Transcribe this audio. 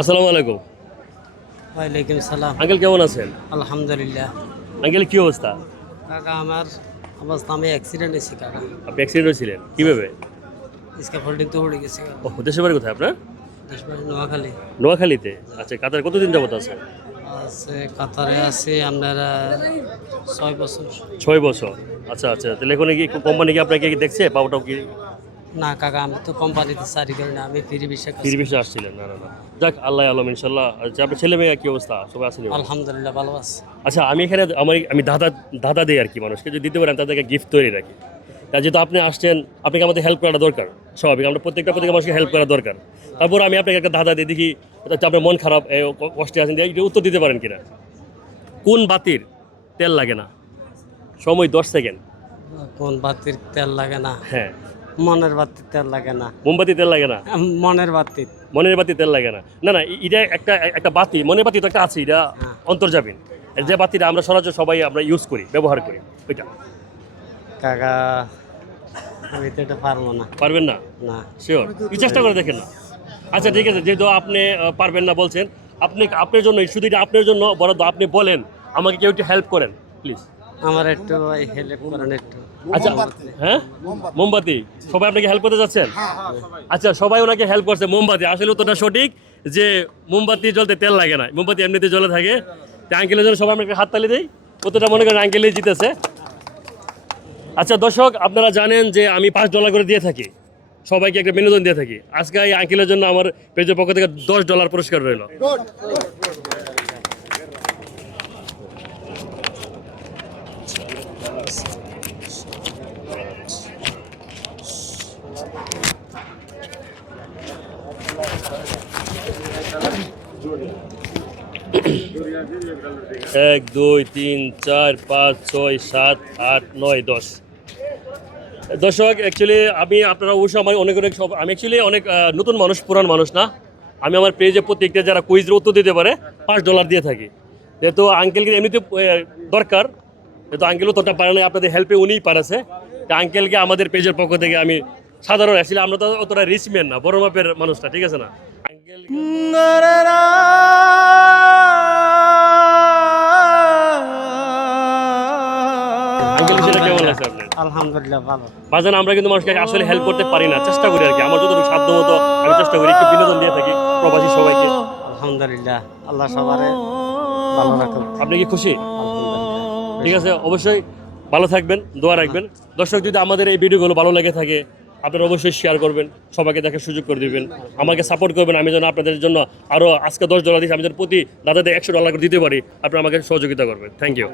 আসসালামু আলাইকুম। ওয়ালাইকুম সালাম। আঙ্কেল কেমন আছেন? আলহামদুলিল্লাহ। আঙ্কেল কি অবস্থা? কাকা আমার অবস্থা আমি অ্যাক্সিডেন্ট হয়েছি কাকা। আপনি অ্যাক্সিডেন্ট হয়েছিলেন? কীভাবে? স্ক্যাফোল্ডিং তো পড়ে গেছে ও দেশের বাড়ি কোথায় আপনার? দেশবাড়ি নোয়াখালী। নোয়াখালীতে। আচ্ছা কাতার কতদিন যাবত আছে আছে কাতারে আছে আপনারা ছয় বছর। ছয় বছর। আচ্ছা আচ্ছা তাহলে এখন কি কোম্পানি কি আপনাকে কি দেখছে? পাওটাও কি না কাকা আমি তো কোম্পানিতে চাকরি করি না আমি ফিরি বিষয় ফিরে বেশি আসছিলেন না না না। যাক আল্লাহ আলম ইনশাল্লাহ। আচ্ছা আপনার ছেলে মেয়ে কি অবস্থা? সবাই আসেনি আলহামদুলিল্লাহ ভালো আছে। আচ্ছা আমি এখানে আমার আমি দাদা দাদা দিই আর কি মানুষকে যদি দিতে পারেন তাদেরকে গিফট তৈরি রাখি। তা যেহেতু আপনি আসছেন আপনাকে আমাদের হেল্প করাটা দরকার স্বাভাবিক। আমরা প্রত্যেকটা প্রত্যেকটা মানুষকে হেল্প করা দরকার। তারপর আমি আপনাকে একটা দাদা দিয়ে দেখি আপনার মন খারাপ কষ্টে আছেন একটু উত্তর দিতে পারেন কিনা? কোন বাতির তেল লাগে না? সময় দশ সেকেন্ড। কোন বাতির তেল লাগে না? হ্যাঁ। মনের বাতি তেল লাগে না। মোমবাতি তেল লাগে না? মনের বাতি মনের বাতি তেল লাগে না। না না এটা একটা একটা বাতি মনের বাতি তো একটা আছে এটা হ্যাঁ। অন্তর্জামিন যে বাতিটা আমরা সরাসরি সবাই আমরা ইউজ করি ব্যবহার করি ওইটা। কাকা আমি তো এটা পারব না। পারবেন না? না। শিওর চেষ্টা করে দেখেন না। আচ্ছা ঠিক আছে যেহেতু আপনি পারবেন না বলছেন আপনি আপনার জন্য শুধু এটা আপনার জন্য বরাদ্দ আপনি বলেন আমাকে কেউ একটু হেল্প করেন প্লিজ আমার একটু হেল্প করেন একটু। আচ্ছা হ্যাঁ? মোমবাতি। সবাই আপনাকে হেল্প করতে যাচ্ছেন? আচ্ছা সবাই ওনাকে হেল্প করছে মোমবাতি। আসলে উত্তরটা সঠিক যে মোমবাতি জ্বলতে তেল লাগে না। মোমবাতি এমনিতে জ্বলে থাকে। তা আঙ্কেলের জন্য সবাই আমরা একটা হাততালি দিই। উত্তরটা মনে করেন আঙ্কেলই জিতেছে। আচ্ছা দর্শক আপনারা জানেন যে আমি পাঁচ ডলার করে দিয়ে থাকি। সবাইকে একটা বিনোদন দিয়ে থাকি। আজকে এই আঙ্কেলের জন্য আমার পেজের পক্ষ থেকে দশ ডলার পুরস্কার রইল। এক, দুই, তিন, চার, পাঁচ, ছয়, সাত, আট, নয়, দশ। দর্শক অ্যাকচুয়ালি আমি আপনারা অবশ্যই আমার অনেক অনেক সব আমি অ্যাকচুয়ালি অনেক নতুন মানুষ, পুরান মানুষ না। আমি আমার পেজে প্রত্যেকটা যারা কুইজের উত্তর দিতে পারে, পাঁচ ডলার দিয়ে থাকি। যেহেতু আঙ্কেলকে এমনিতে দরকার, যেহেতু আঙ্কেলও উত্তরটা পারে না, আপনাদের হেল্পে উনিই পারেছে আঙ্কেলকে আমাদের পেজের পক্ষ থেকে আমি সাধারণ অ্যাকচুয়ালি আমরা তো অতটা রিচম্যান না বড় মাপের মানুষটা ঠিক আছে না? আঙ্কেল আঙ্কেল সেটা কেমন লাগছে আপনার? আলহামদুলিল্লাহ ভালো। বাজান আমরা কিন্তু মানুষকে আসলে হেল্প করতে পারি না চেষ্টা করি আর কি। আমার যতটুকু সাধ্য মতো আমি চেষ্টা করি একটু বিনোদন দিয়ে থাকি প্রবাসী সবাইকে। আলহামদুলিল্লাহ আল্লাহ সবারে ভালো রাখুন আপনি কি খুশি? ঠিক আছে অবশ্যই ভালো থাকবেন দোয়া রাখবেন। দর্শক যদি আমাদের এই ভিডিওগুলো ভালো লেগে থাকে আপনারা অবশ্যই শেয়ার করবেন, সবাইকে দেখার সুযোগ করে দেবেন। আমাকে সাপোর্ট করবেন, আমি যেন আপনাদের জন্য আরও আজকে দশ ডলার দিচ্ছি আমি যেন প্রতি দাদাদের একশো ডলার করে দিতে পারি। আপনারা আমাকে সহযোগিতা করবেন। Thank you